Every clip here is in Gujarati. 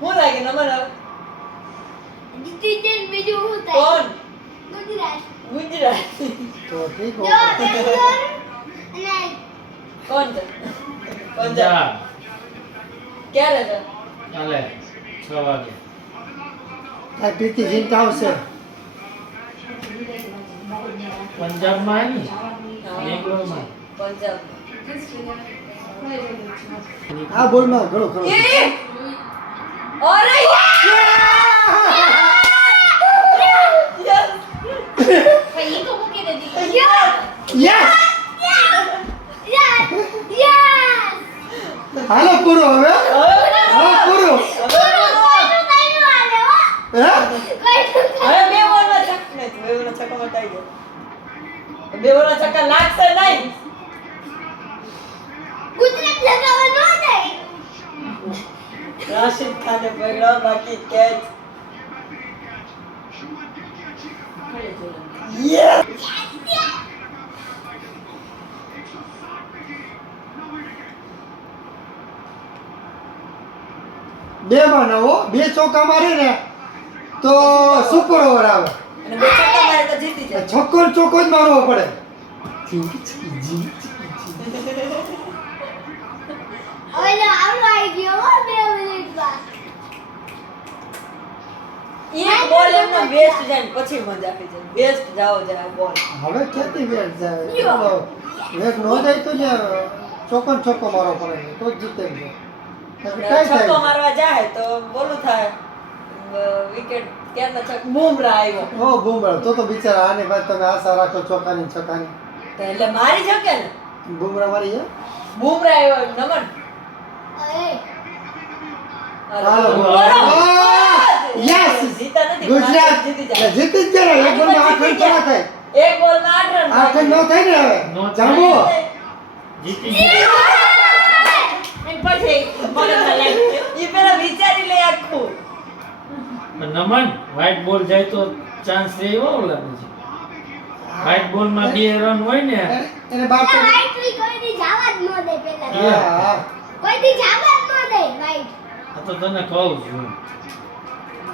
હું લાગે નંબર ડિસ્ટ્રિક્ટ બીજું હું થાય કોણ ગુજરાત ગુજરાત તો ઠીક જો હો બેંગ્લોર અને કોણ છે પંજાબ ક્યારે છે ચાલે 6 વાગે આ પ્રીતિ જીંટા આવશે પંજાબમાં આવી બેંગ્લોરમાં પંજાબ આ બોલમાં ઘણો ખરો એ અરે યસ કઈ તો મૂકી દે યસ યસ યસ યસ હાલો પૂરો હવે હવે પૂરો હે હવે બે બોલમાં છક નહીં બે બોલમાં છક્કો મટાઈ ગયો બે બોલમાં છક્કા લાગશે નહીં ગુજરાત લગાવવા ન દે રાશિદ ખાને પકડો બાકી કેચ યસ બે માં નવો બે ચોકા મારે ને તો સુપર ઓવર આવે અને બે છક્કા મારે તો જીતી જાય છક્કો ને ચોકો જ મારવો પડે હવે તો આવડો આવી ગયો હો 2 મિનિટમાં એક બોલ એમને વેસ્ટ જાય ને પછી મજા આવી જાય વેસ્ટ જાઓ જરા બોલ હવે ખેતી વેટ જાય વેટ નો જાય તો ને ચોકો ને ચોકો મારવો પડે તો જ જીતે છે કઈ છક્કો થાય મારવા જાય તો બોલું થાય વિકેટ ક્યારના છક બુમરાહ આવ્યો ઓ બુમરાહ તો બિચારા આને ભાઈ તમે આશા રાખો ચોકાની છકાની તો એટલે મારી શકે ને બુમરાહ મારી હે બુમરાહ આવ્યો નમન અરે હાલો યસ જીતા નથી ગુજરાત જીતી જાય જીતી જ જાય એક બોલમાં 8 રન કેવા થાય એક બોલમાં 8 રન 8 રન નો થાય ને હવે નો જાંબુ જીતી ગયા અને પછી મગજમાં લાગી ઈ પેલા વિચારી લે આખું પણ નમન વ્હાઈટ બોલ જાય તો ચાન્સ રહે એવો લાગે છે વ્હાઈટ બોલમાં 2 રન હોય ને એને બાપ તો વાઈટ કોઈ દી જવા જ ન દે પેલા હા કોઈ દી જવા જ ન દે વાઈટ આ તો તને કહું છું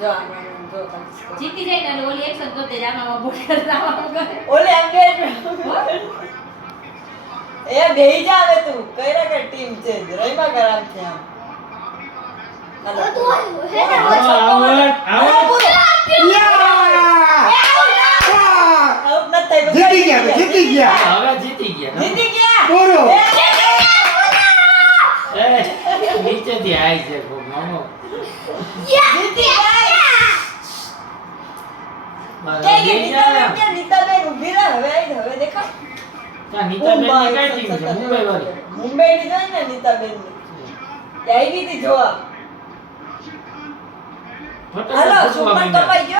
જો આમાં જો જીતી જાય ને ઓલી એક્શન કરતે જામામાં બોલર રાવા કરે ઓલે એમ બે એ બેહી જા હવે તું કઈરા કે ટીમ ચેન્જ રહીમાં કરામ છે આમ તો તું હે ને આવડ આઉટ ન થાય જીતી ગયા જીતી ગયા હવે જીતી ગયા જીતી ગયા પૂરો એ નીચેથી આવી છે કોક મામો જીતી ગયા મારા કે લઈ જા નીતાબેન કે નીતાબેન ઊભી રહે હવે દેખાય ત્યાં નીતાબેન ની કઈ ટીમ છે મુંબઈ વાળી મુંબઈ ની જોઈ ને નીતાબેન ની આવી ગઈ હતી જોવા ફટાફટ હાલો પૂછવા સુપર માંડ્યા. કપાઈ ગયો